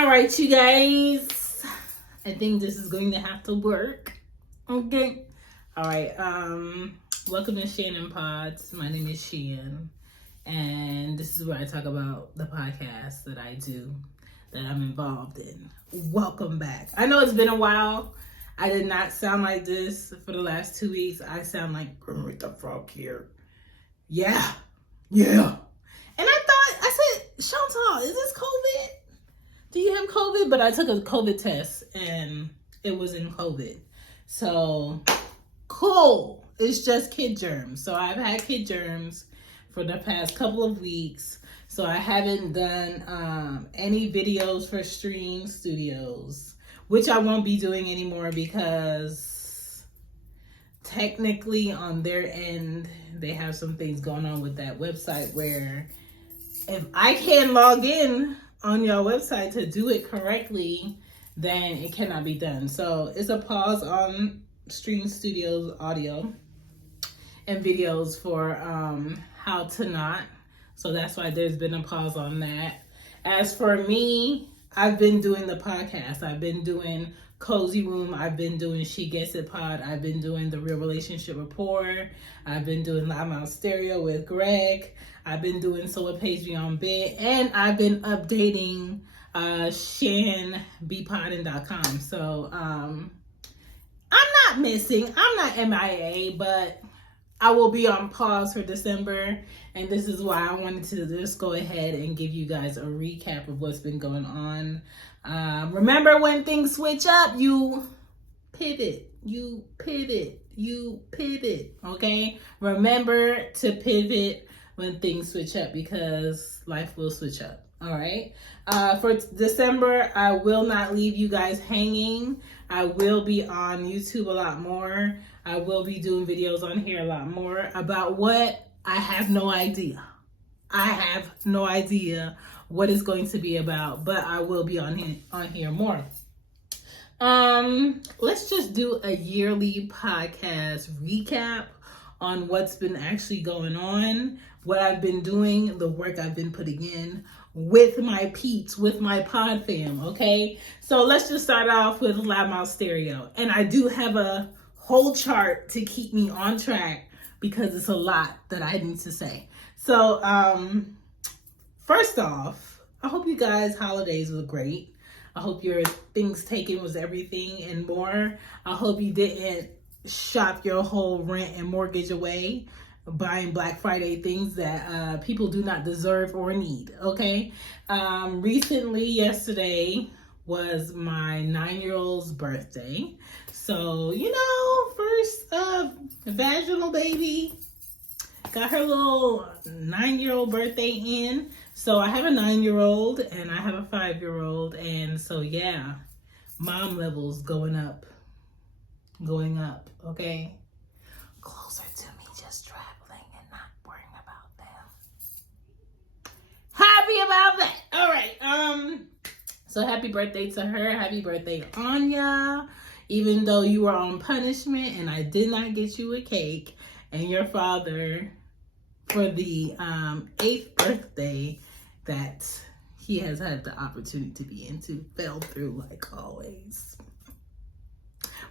All right, you guys. I think this is going to have to work. Okay. All right. Welcome to Shannon Pods. My name is Shan, and this is where I talk about the podcast that I do, that I'm involved in. Welcome back. I know it's been a while. I did not sound like this for the last 2 weeks. I sound like Kermit the Frog here. Yeah. And I said, Chantal, is this COVID? Do you have COVID? But I took a COVID test and it was in COVID. So, cool. It's just kid germs. So I've had kid germs for the past couple of weeks. So I haven't done any videos for Streann Studios, which I won't be doing anymore because technically on their end, they have some things going on with that website where if I can't log in on your website to do it correctly, then it cannot be done. So it's a pause on Streann Studios audio and videos for how to not. So that's why there's been a pause on that. As for me, I've been doing the podcast. I've been doing Cozy Room. I've been doing She Gets It Pod. I've been doing the Real Relationship Rapport. I've been doing Loud Mouth Stereo with Greg. I've been doing Solar Page Beyond Bit. And I've been updating ShanBPodding.com. So I'm not missing. I'm not MIA, but I will be on pause for December. And this is why I wanted to just go ahead and give you guys a recap of what's been going on. Remember, when things switch up, you pivot. Okay? Remember to pivot when things switch up, because life will switch up. All right? For December, I will not leave you guys hanging. I will be on YouTube a lot more. I will be doing videos on here a lot more. About what? I have no idea. I have no idea what it's going to be about, but I will be on here more. Let's just do a yearly podcast recap on what's been actually going on, what I've been doing, the work I've been putting in with my peeps, with my pod fam, okay? So let's just start off with Loud Mouth Stereo. And I do have a whole chart to keep me on track because it's a lot that I need to say. So, first off, I hope you guys' holidays were great. I hope your things taken was everything and more. I hope you didn't shop your whole rent and mortgage away buying Black Friday things that people do not deserve or need, okay? Recently, yesterday, was my 9-year-old's birthday. So, first vaginal baby, got her little 9-year-old birthday in. So I have a 9-year-old and I have a 5-year-old. And so, yeah, mom levels going up, okay? Closer to me, just traveling and not worrying about them. Happy about that. All right. So happy birthday to her. Happy birthday, Anya. Even though you were on punishment and I did not get you a cake, and your father, for the 8th birthday that he has had the opportunity to be into, fell through like always.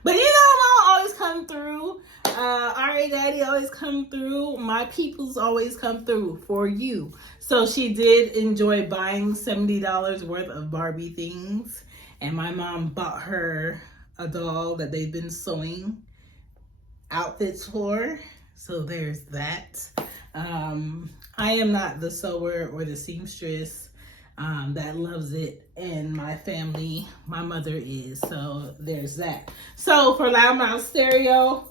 But Mom always come through. R.A. Daddy always come through. My peoples always come through for you. So she did enjoy buying $70 worth of Barbie things. And my mom bought her a doll that they've been sewing outfits for. So there's that. I am not the sewer or the seamstress that loves it in my family. My mother is. So there's that. So for Loud Mouth Stereo,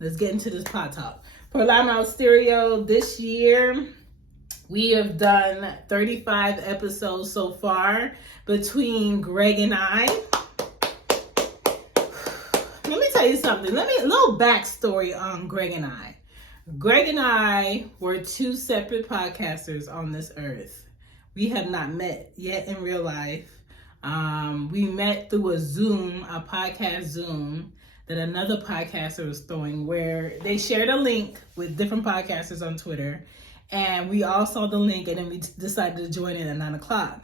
let's get into this pot talk. For Loud Mouth Stereo this year, we have done 35 episodes so far between Greg and I. Let me tell you something. A little backstory on Greg and I. Greg and I were two separate podcasters on this earth. We have not met yet in real life. We met through a podcast Zoom that another podcaster was throwing, where they shared a link with different podcasters on Twitter. And we all saw the link, and then we decided to join in at 9 o'clock.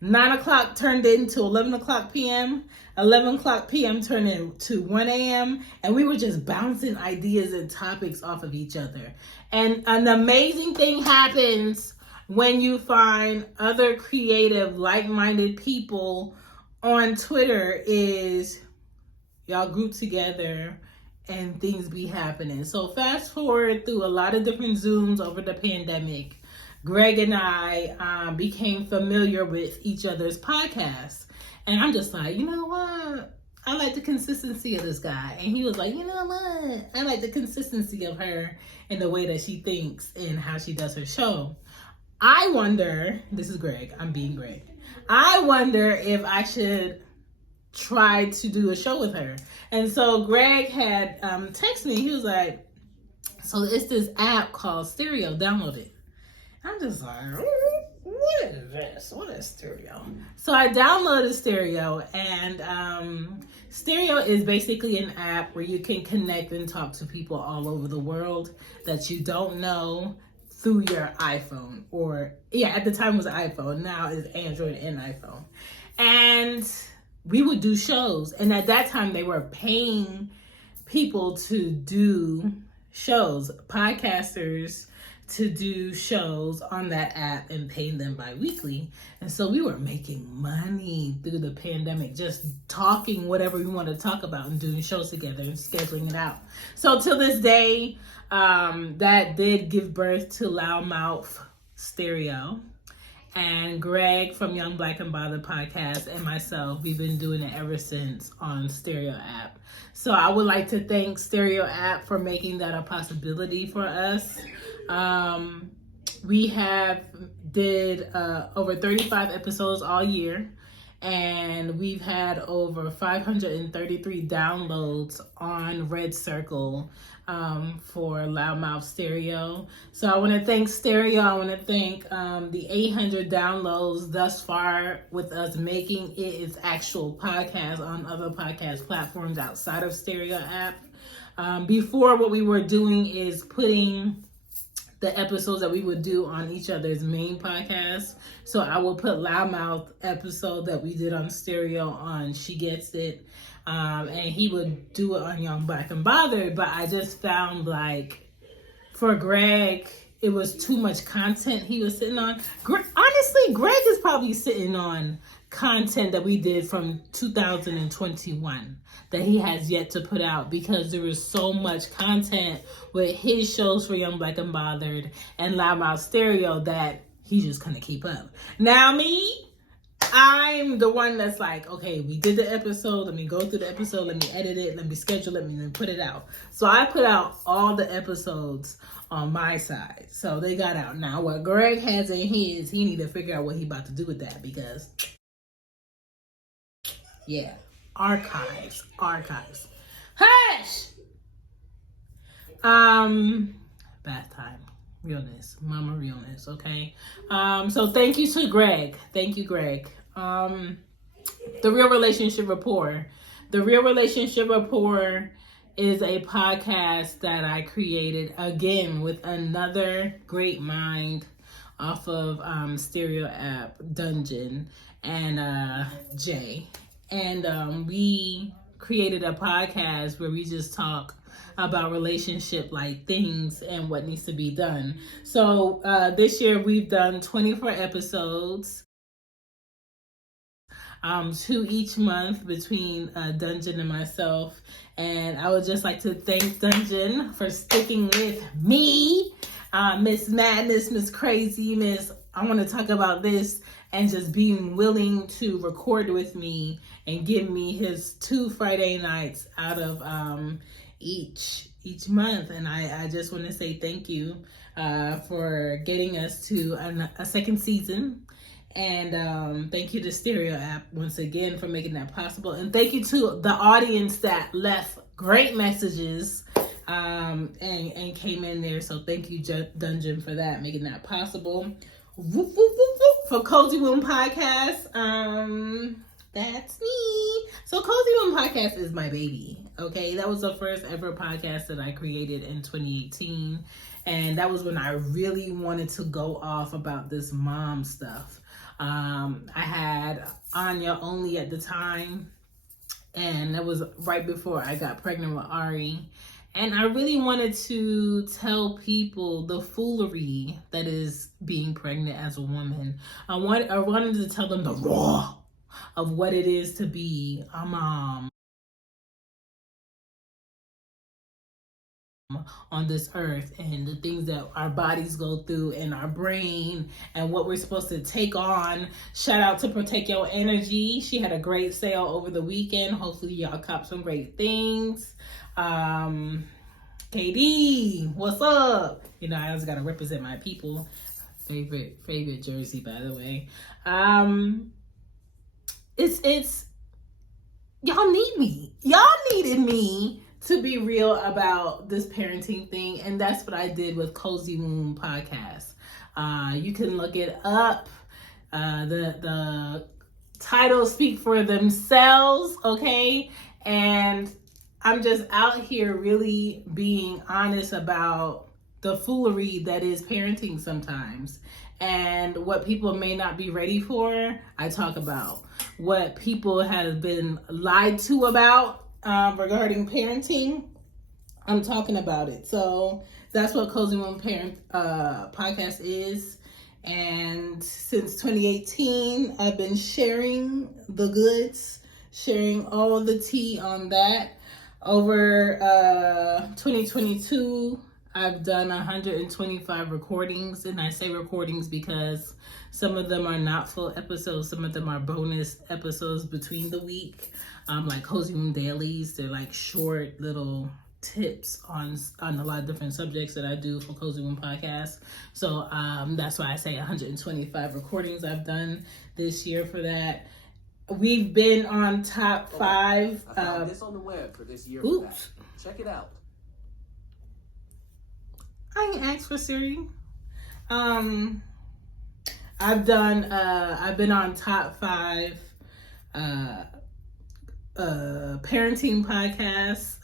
9 o'clock turned into 11 o'clock p.m. 11 o'clock p.m. turned into 1 a.m. And we were just bouncing ideas and topics off of each other. And an amazing thing happens when you find other creative, like-minded people on Twitter is y'all group together and things be happening. So fast forward through a lot of different Zooms over the pandemic, Greg and I became familiar with each other's podcasts. And I'm just like, you know what? I like the consistency of this guy. And he was like, you know what? I like the consistency of her and the way that she thinks and how she does her show. I wonder, this is Greg, I'm being Greg. I wonder if I should try to do a show with her. And so Greg had texted me. He was like, so it's this app called Stereo, download it. I'm just like, what is this? What is Stereo? So I downloaded Stereo, and Stereo is basically an app where you can connect and talk to people all over the world that you don't know through your iPhone. Or, yeah, at the time it was iPhone. Now it's Android and iPhone. And we would do shows. And at that time, they were paying people to do shows, podcasters to do shows on that app and paying them bi-weekly. And so we were making money through the pandemic, just talking whatever we want to talk about and doing shows together and scheduling it out. So to this day, that did give birth to Loudmouth Stereo. And Greg from Young Black and Bothered podcast and myself, we've been doing it ever since on Stereo app. So I would like to thank Stereo app for making that a possibility for us. We have did over 35 episodes all year, and we've had over 533 downloads on Red Circle for Loudmouth Stereo. So I want to thank Stereo. I want to thank the 800 downloads thus far with us making it its actual podcast on other podcast platforms outside of Stereo app. Before, what we were doing is putting the episodes that we would do on each other's main podcast. So I will put Loudmouth episode that we did on Stereo on She Gets It. And he would do it on Young Black and Bothered. But I just found like for Greg, it was too much content he was sitting on. Honestly, Greg is probably sitting on content that we did from 2021 that he has yet to put out, because there was so much content with his shows for Young Black and Bothered and Loudmouth Stereo that he just couldn't keep up. Now me, I'm the one that's like, okay, we did the episode, let me go through the episode, let me edit it, let me schedule it, let me put it out. So I put out all the episodes on my side. So they got out. Now what Greg has in his, he need to figure out what he about to do with that, because yeah, archives. Hush! Bath time. Realness. Mama realness, okay? So thank you to Greg. Thank you, Greg. The Real Relationship Rapport. The Real Relationship Rapport is a podcast that I created, again, with another great mind off of Stereo app, Dungeon, and Jay. And we created a podcast where we just talk about relationship like things and what needs to be done. So this year we've done 24 episodes, 2 each month between Dungeon and myself. And I would just like to thank Dungeon for sticking with me, Miss Madness, Miss Crazy, Miss I want to talk about this, and just being willing to record with me and give me his 2 Friday nights out of each month. And I just want to say thank you for getting us to a second season. And thank you to Stereo app once again for making that possible. And thank you to the audience that left great messages and came in there. So thank you, Dungeon, for that, making that possible. Whoop, whoop, whoop, whoop. For Cozy Womb Podcast, that's me. So Cozy Womb Podcast is my baby, okay? That was the first ever podcast that I created in 2018. And that was when I really wanted to go off about this mom stuff. I had Anya only at the time, and that was right before I got pregnant with Ari. And I really wanted to tell people the foolery that is being pregnant as a woman. I wanted to tell them the raw of what it is to be a mom on this earth, and the things that our bodies go through and our brain and what we're supposed to take on. Shout out to Protect Your Energy. She had a great sale over the weekend. Hopefully y'all cop some great things. KD, what's up? You know, I always gotta represent my people. Favorite jersey, by the way. It's y'all need me. Y'all needed me to be real about this parenting thing, and that's what I did with Cozy Womb podcast. You can look it up. The titles speak for themselves, okay? And I'm just out here really being honest about the foolery that is parenting sometimes, and what people may not be ready for. I talk about what people have been lied to about regarding parenting. I'm talking about it. So that's what Cozy Womb Parent podcast is. And since 2018, I've been sharing the goods, sharing all the tea on that. Over 2022, I've done 125 recordings, and I say recordings because some of them are not full episodes, some of them are bonus episodes between the week, like Cozy Womb Dailies. They're like short little tips on a lot of different subjects that I do for Cozy Womb Podcast. So that's why I say 125 recordings I've done this year for that. We've been on top 5. I found this on the web for this year. Oops. Check it out. I ain't asked for Siri. I've been on top 5 parenting podcasts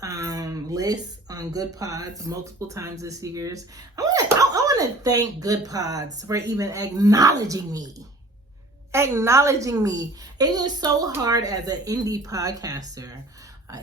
lists on Good Pods multiple times this year. I want to thank Good Pods for even acknowledging me. It is so hard as an indie podcaster.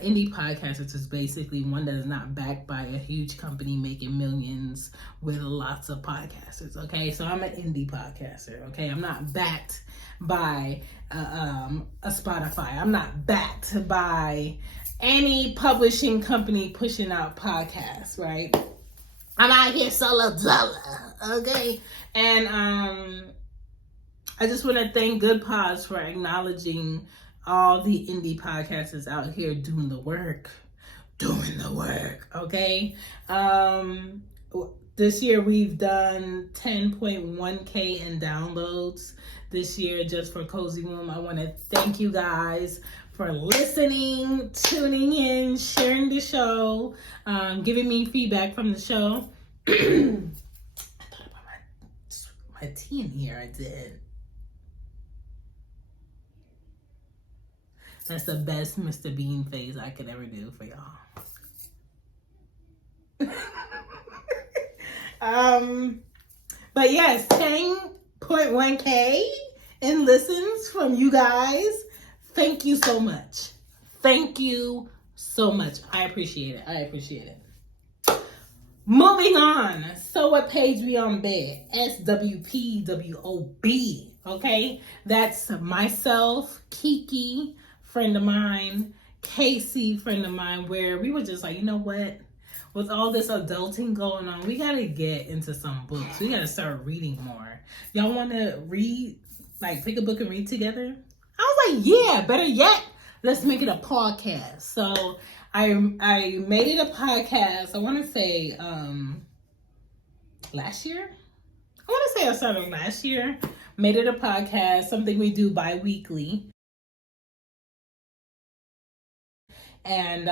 Indie podcasters is basically one that is not backed by a huge company making millions with lots of podcasters. Okay, so I'm an indie podcaster. Okay, I'm not backed by a Spotify. I'm not backed by any publishing company pushing out podcasts. Right? I'm out here solo dollar. Okay, and I just want to thank Good Pods for acknowledging all the indie podcasters out here doing the work, okay? This year we've done 10.1K in downloads this year just for Cozy Womb. I want to thank you guys for listening, tuning in, sharing the show, giving me feedback from the show. I thought about my tea in here, I did. That's the best Mr. Bean phase I could ever do for y'all. But yes, 10.1K in listens from you guys. Thank you so much. Thank you so much. I appreciate it. Moving on. So what page we on bed? SWPWOB. Okay? That's myself, Kiki, friend of mine, Casey, friend of mine, where we were just like, you know what? With all this adulting going on, we got to get into some books. We got to start reading more. Y'all want to read, like pick a book and read together? I was like, yeah, better yet, let's make it a podcast. So I made it a podcast, I want to say last year. I want to say I started last year. Made it a podcast, something we do bi-weekly. And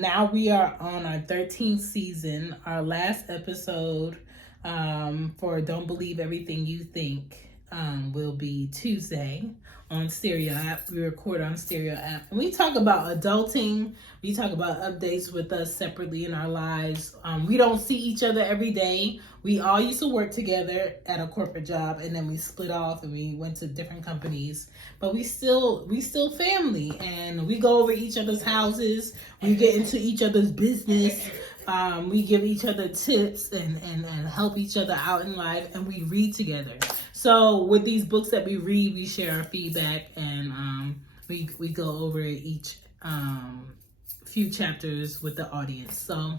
now we are on our 13th season. Our last episode for Don't Believe Everything You Think will be Tuesday on Stereo app. We record on Stereo app. And we talk about adulting. We talk about updates with us separately in our lives. We don't see each other every day. We all used to work together at a corporate job, and then we split off and we went to different companies. But we still family, and we go over each other's houses. We get into each other's business. We give each other tips and help each other out in life, and we read together. So with these books that we read, we share our feedback, and we go over each few chapters with the audience. So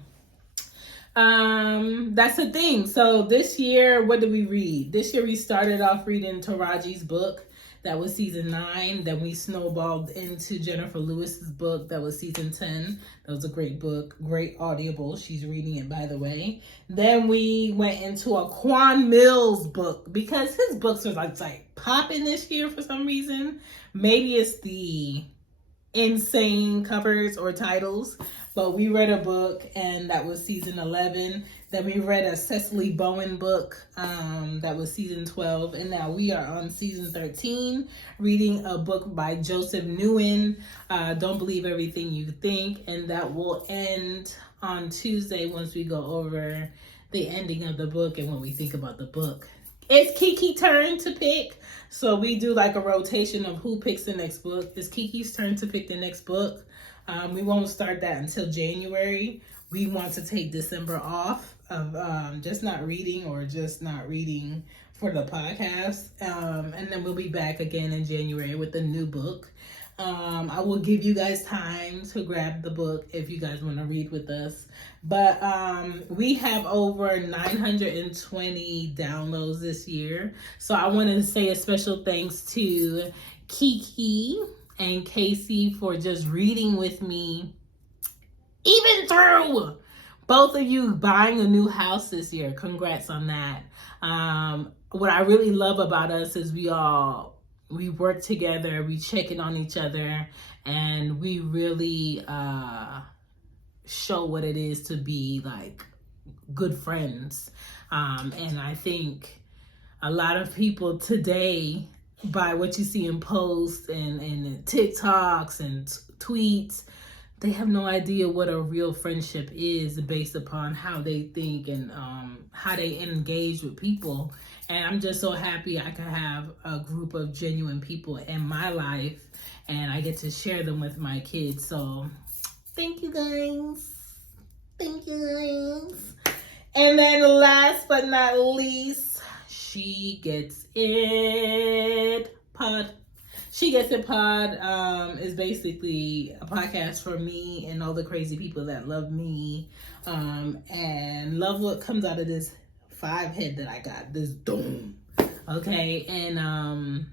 that's the thing. So this year, what did we read? This year we started off reading Taraji's book. That was season 9. Then we snowballed into Jennifer Lewis's book. That was season 10. That was a great book. Great audible. She's reading it, by the way. Then we went into a Quan Mills book because his books are like popping this year for some reason. Maybe it's the insane covers or titles. But we read a book, and that was season 11. Then we read a Cecily Bowen book, that was season 12. And now we are on season 13, reading a book by Joseph Nguyen, Don't Believe Everything You Think. And that will end on Tuesday once we go over the ending of the book and what we think about the book. It's Kiki's turn to pick. So we do like a rotation of who picks the next book. It's Kiki's turn to pick the next book. We won't start that until January. We want to take December off of just not reading for the podcast. And then we'll be back again in January with a new book. I will give you guys time to grab the book if you guys want to read with us. But we have over 920 downloads this year. So I want to say a special thanks to Kiki and Casey for just reading with me, even through both of you buying a new house this year. Congrats on that. What I really love about us is we work together, we check in on each other, and we really show what it is to be like good friends. And I think a lot of people today, by what you see in posts and TikToks and tweets, they have no idea what a real friendship is based upon how they think and how they engage with people. And I'm just so happy I can have a group of genuine people in my life, and I get to share them with my kids. So thank you guys. Thank you guys. And then last but not least, She Gets It Pod. She Gets It Pod is basically a podcast for me and all the crazy people that love me and love what comes out of this 5 head that I got, this dome. Okay, and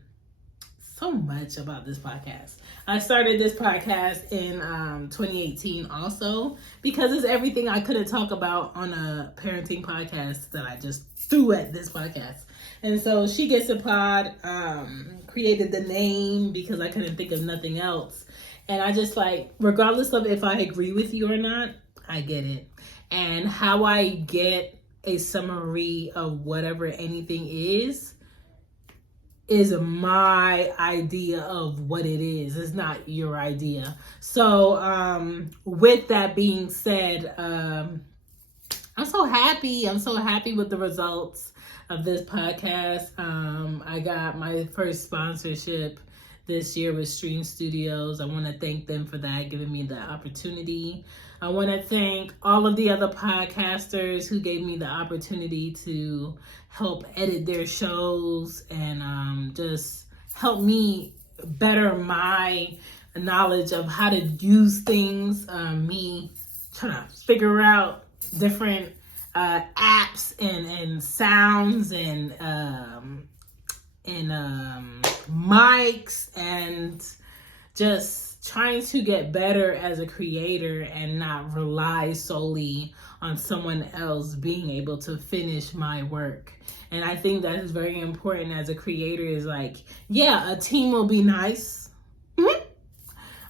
so much about this podcast. I started this podcast in 2018 also because it's everything I couldn't talk about on a parenting podcast that I just threw at this podcast. And so She Gets a Pod, created the name because I couldn't think of nothing else. And I just regardless of if I agree with you or not, I get it. And how I get a summary of whatever anything is my idea of what it is. It's not your idea. So with that being said, I'm so happy. I'm so happy with the results of this podcast. I got my first sponsorship this year with Streann Studios. I want to thank them for that, giving me the opportunity. I want to thank all of the other podcasters who gave me the opportunity to help edit their shows and just help me better my knowledge of how to use things. Me trying to figure out different apps and sounds and mics, and just trying to get better as a creator and not rely solely on someone else being able to finish my work. And I think that is very important as a creator, is a team will be nice.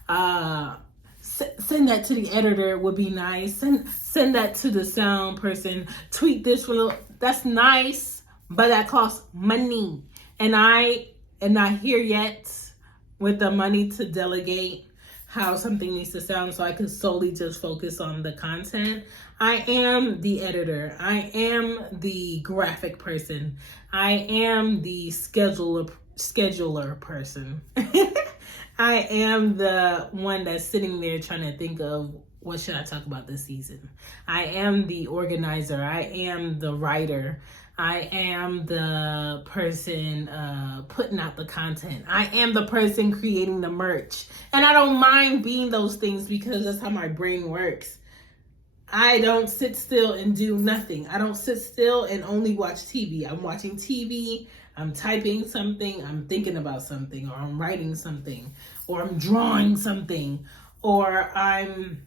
Send that to the editor would be nice. Send that to the sound person. Tweak this that's nice, but that costs money. And I am not here yet with the money to delegate how something needs to sound so I can solely just focus on the content. I am the editor. I am the graphic person. I am the scheduler person. I am the one that's sitting there trying to think of what should I talk about this season. I am the organizer. I am the writer. I am the person putting out the content. I am the person creating the merch. And I don't mind being those things because that's how my brain works. I don't sit still and do nothing. I don't sit still and only watch TV. I'm watching TV, I'm typing something, I'm thinking about something, or I'm writing something, or I'm drawing something, or I'm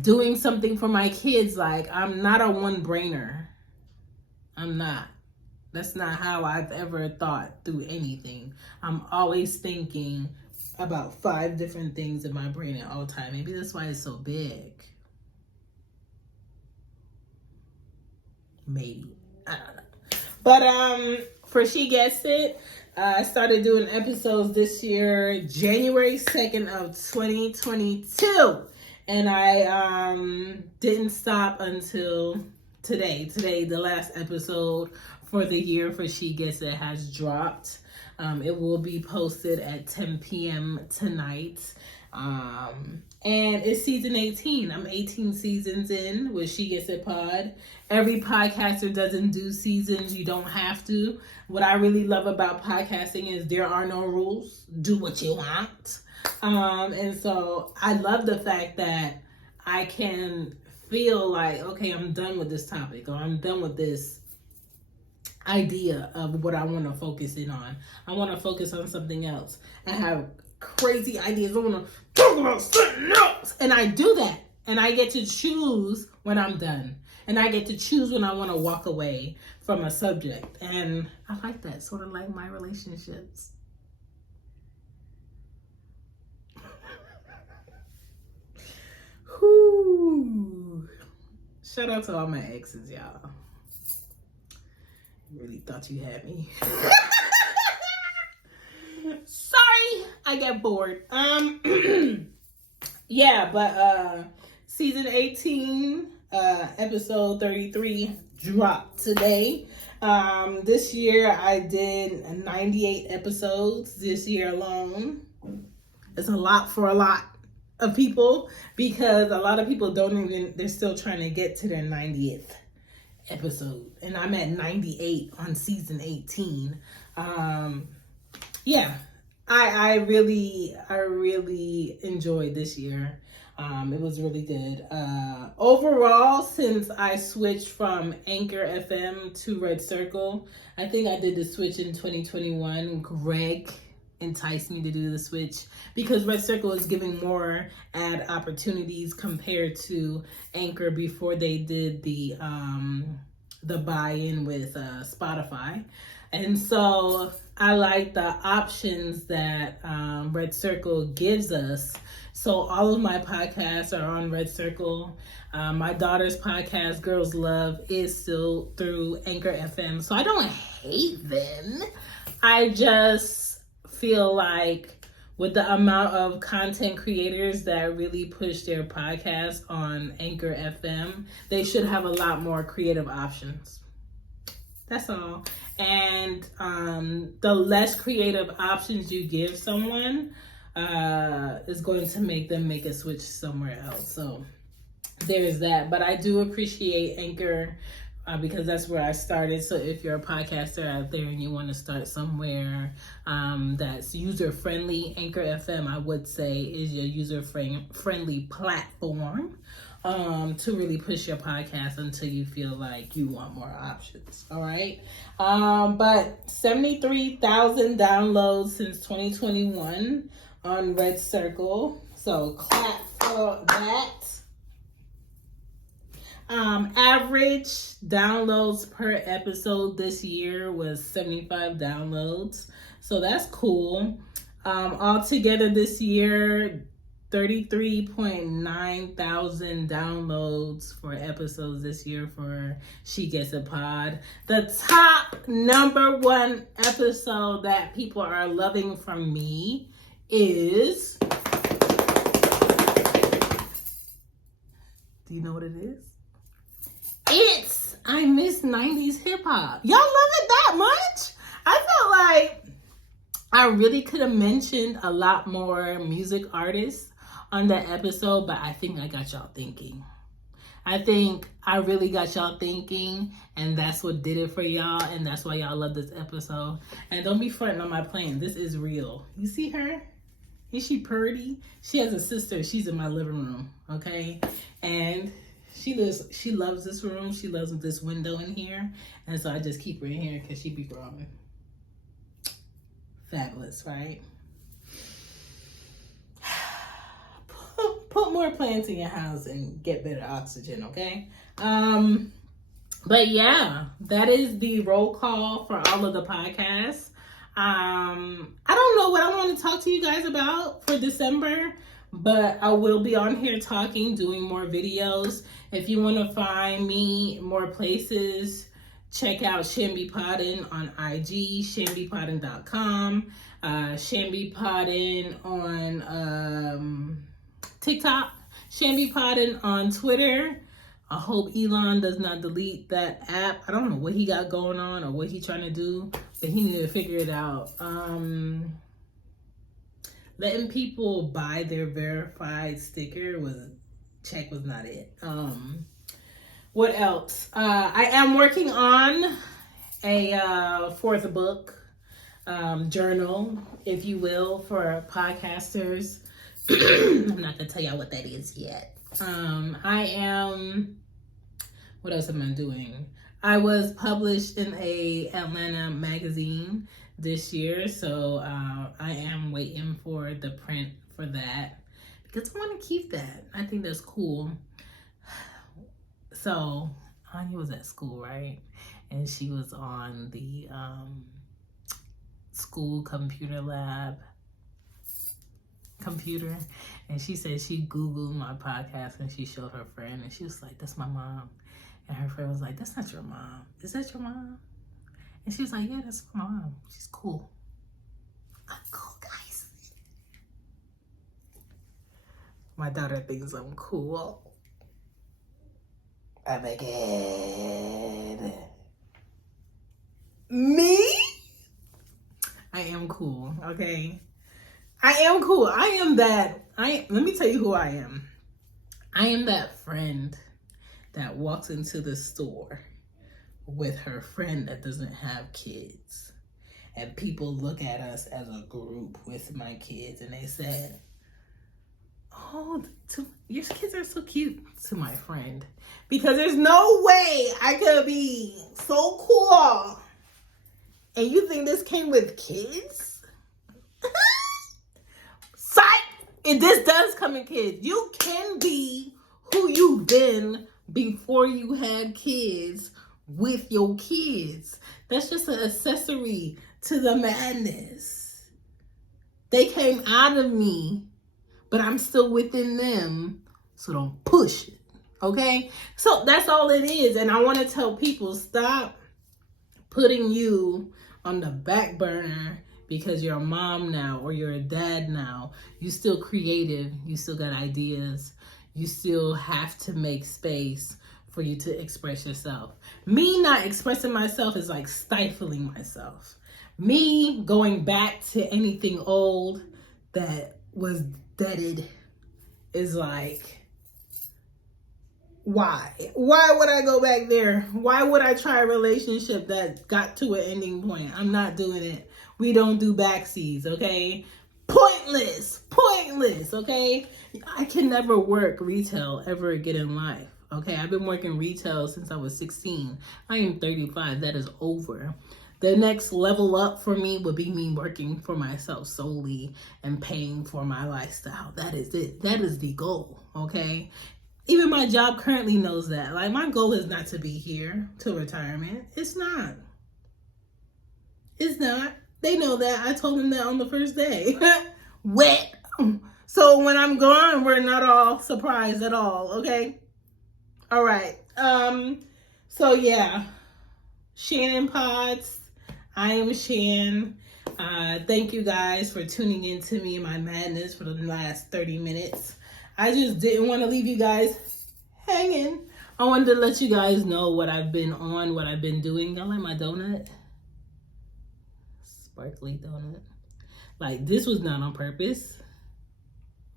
doing something for my kids. Like, I'm not a one-brainer. I'm not. That's not how I've ever thought through anything. I'm always thinking about 5 different things in my brain at all time. Maybe that's why it's so big. Maybe. I don't know. But for She Gets It, I started doing episodes this year, January 2nd of 2022. And I didn't stop until today. Today, the last episode for the year for She Gets It has dropped. It will be posted at 10 p.m. tonight. And it's season 18. I'm 18 seasons in with She Gets It Pod. Every podcaster doesn't do seasons. You don't have to. What I really love about podcasting is there are no rules. Do what you want. And so I love the fact that I can feel like, okay, I'm done with this topic, or I'm done with this idea of what I want to focus in on. I want to focus on something else. I have crazy ideas. I want to talk about something else. And I do that. And I get to choose when I'm done. And I get to choose when I want to walk away from a subject. And I like that, sort of like my relationships. Whew. Shout out to all my exes, y'all. Really thought you had me. Sorry, I get bored. Yeah, but season 18, episode 33 dropped today. This year I did 98 episodes this year alone. It's a lot for a lot of people because a lot of people they're still trying to get to their 90th episode, and I'm at 98 on season 18. Yeah, I really enjoyed this year. It was really good. Overall, since I switched from Anchor FM to Red Circle, I think I did the switch in 2021. Greg enticed me to do the switch because Red Circle is giving more ad opportunities compared to Anchor before they did the buy-in with Spotify. And so I like the options that Red Circle gives us. So all of my podcasts are on Red Circle. My daughter's podcast, Girls Love, is still through Anchor FM. So I don't hate them. I just feel like with the amount of content creators that really push their podcast on Anchor FM, they should have a lot more creative options. That's all. And the less creative options you give someone is going to make them make a switch somewhere else. So there's that. But I do appreciate Anchor because that's where I started. So if you're a podcaster out there and you want to start somewhere that's user-friendly, Anchor FM, I would say, is your user-friendly platform to really push your podcast until you feel like you want more options. All right. But 73,000 downloads since 2021 on Red Circle. So clap for that. Average downloads per episode this year was 75 downloads. So that's cool. Altogether this year, 33.9 thousand downloads for episodes this year for She Gets a Pod. The top #1 episode that people are loving from me is... Do you know what it is? It's I Miss 90s Hip Hop. Y'all love it that much? I felt like I really could have mentioned a lot more music artists on that episode, but I think I got y'all thinking. I think I really got y'all thinking, and that's what did it for y'all, and that's why y'all love this episode. And don't be fronting on my plane. This is real. You see her? Is she pretty? She has a sister. She's in my living room, okay? And she loves this room. She loves this window in here. And so I just keep her in here because she be growing. Fabulous, right? Put more plants in your house and get better oxygen, okay? But yeah, that is the roll call for all of the podcasts. I don't know what I want to talk to you guys about for December, but I will be on here talking, doing more videos. If you want to find me more places, check out Shambi Poddin on IG, shambipoddin.com, Shambi Poddin on TikTok, Shambi Poddin on Twitter. I hope Elon does not delete that app. I don't know what he got going on or what he's trying to do, but he need to figure it out. Letting people buy their verified sticker was not it. What else? I am working on a fourth book, journal, if you will, for podcasters. I'm not gonna tell y'all what that is yet. What else am I doing? I was published in a Atlanta magazine this year, so I am waiting for the print for that because I want to keep that. I think that's cool. So Anya was at school, right? And she was on the school computer lab computer, and she said she Googled my podcast and she showed her friend, and she was like, "That's my mom." And her friend was like, "That's not your mom. Is that your mom?" And she was like, "Yeah, that's my mom. She's cool." I'm cool, guys. My daughter thinks I'm cool. Oh my God. Me? I am cool, okay? I am cool. Let me tell you who I am. I am that friend that walks into the store with her friend that doesn't have kids. And people look at us as a group with my kids and they said, "Oh, your kids are so cute," to my friend. Because there's no way I could be so cool. And you think this came with kids? Psych! This does come in kids. You can be who you've been before you had kids with your kids. That's just an accessory to the madness. They came out of me, but I'm still within them, so don't push it, okay? So that's all it is, and I want to tell people, stop putting you on the back burner because you're a mom now or you're a dad now. You're still creative. You still got ideas. You still have to make space for you to express yourself. Me not expressing myself is like stifling myself. Me going back to anything old that was deaded is like, why? Why would I go back there? Why would I try a relationship that got to an ending point? I'm not doing it. We don't do backseas, okay? Pointless, okay? I can never work retail ever again in life, okay? I've been working retail since I was 16. I am 35. That is over. The next level up for me would be me working for myself solely and paying for my lifestyle. That is it. That is the goal, okay? Even my job currently knows that. Like, my goal is not to be here till retirement. It's not. It's not. They know that. I told them that on the first day. Wet. So when I'm gone, we're not all surprised at all, okay? All right. So yeah, Shannon Pods. I am Shan. Thank you guys for tuning in to me and my madness for the last 30 minutes. I just didn't want to leave you guys hanging. I wanted to let you guys know what I've been on, what I've been doing. Y'all like my donut? Sparkly donut. Like, this was not on purpose,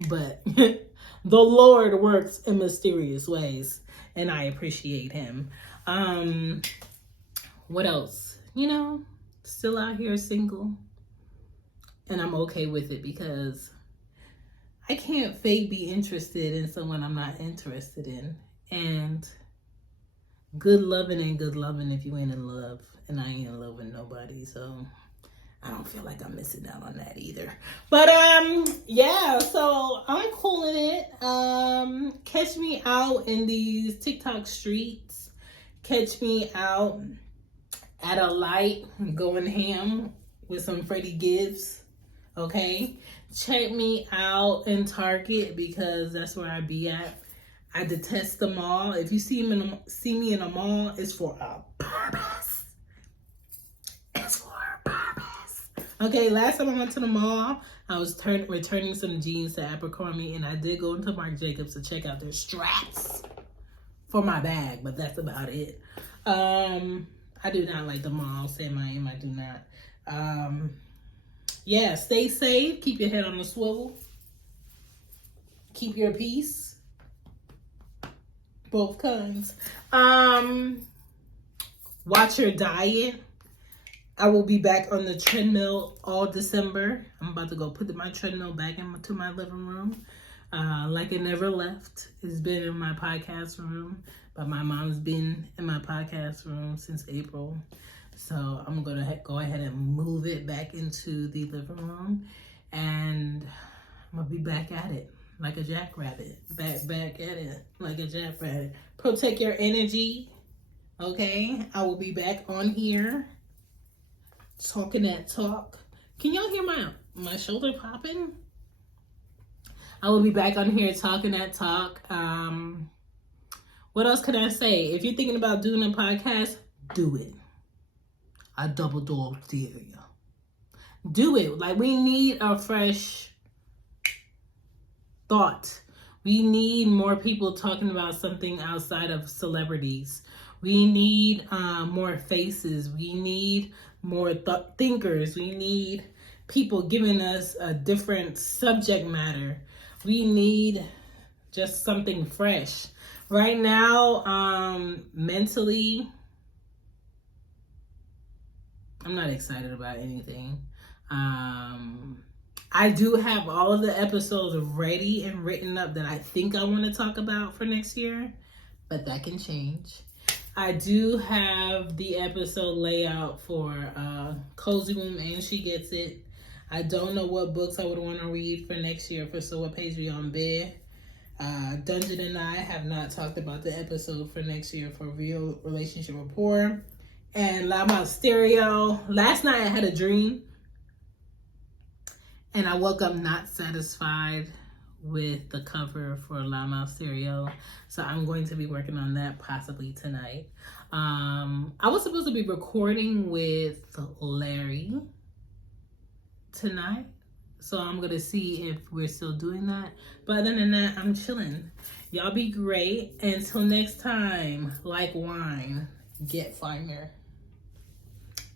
but the Lord works in mysterious ways, and I appreciate him. What else? You know, still out here single, and I'm okay with it because I can't fake be interested in someone I'm not interested in. And good loving ain't good loving if you ain't in love, and I ain't in love with nobody, so I don't feel like I'm missing out on that either. But yeah, so I'm cooling it. Catch me out in these TikTok streets. Catch me out at a light going ham with some Freddie Gibbs. Okay? Check me out in Target because that's where I be at. I detest the mall. If you see me in a mall, it's for a purpose. It's for a purpose. Okay, last time I went to the mall, I was returning some jeans to Abercrombie, and I did go into Marc Jacobs to check out their straps for my bag, but that's about it. I do not like the mall. Sam I am. I do not. Yeah, stay safe. Keep your head on the swivel. Keep your peace. Both kinds. Watch your diet. I will be back on the treadmill all December. I'm about to go put my treadmill back into my living room. Like it never left. It's been in my podcast room, but my mom's been in my podcast room since April. So I'm going to go ahead and move it back into the living room, and I'm going to be back at it like a jackrabbit. Back at it like a jackrabbit. Protect your energy, okay? I will be back on here talking that talk. Can y'all hear my shoulder popping? I will be back on here talking that talk. What else could I say? If you're thinking about doing a podcast, do it. I double dog dare you. Do it. Like, we need a fresh thought. We need more people talking about something outside of celebrities. We need more faces. We need more thinkers. We need people giving us a different subject matter. We need just something fresh. Right now, mentally, I'm not excited about anything. I do have all of the episodes ready and written up that I think I want to talk about for next year, but that can change. I do have the episode layout for Cozy Womb and She Gets It. I don't know what books I would want to read for next year for So What Page We On Bed. Dungeon and I have not talked about the episode for next year for Real Relationship Rapport. And Loud Mouth Stereo. Last night I had a dream, and I woke up not satisfied with the cover for Loud Mouth Stereo. So I'm going to be working on that possibly tonight. I was supposed to be recording with Larry tonight. So I'm going to see if we're still doing that. But other than that, I'm chilling. Y'all be great. Until next time, like wine, get finer.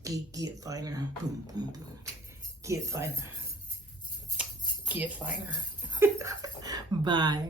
Get finer. Boom, boom, boom. Get finer. Get finer. Bye.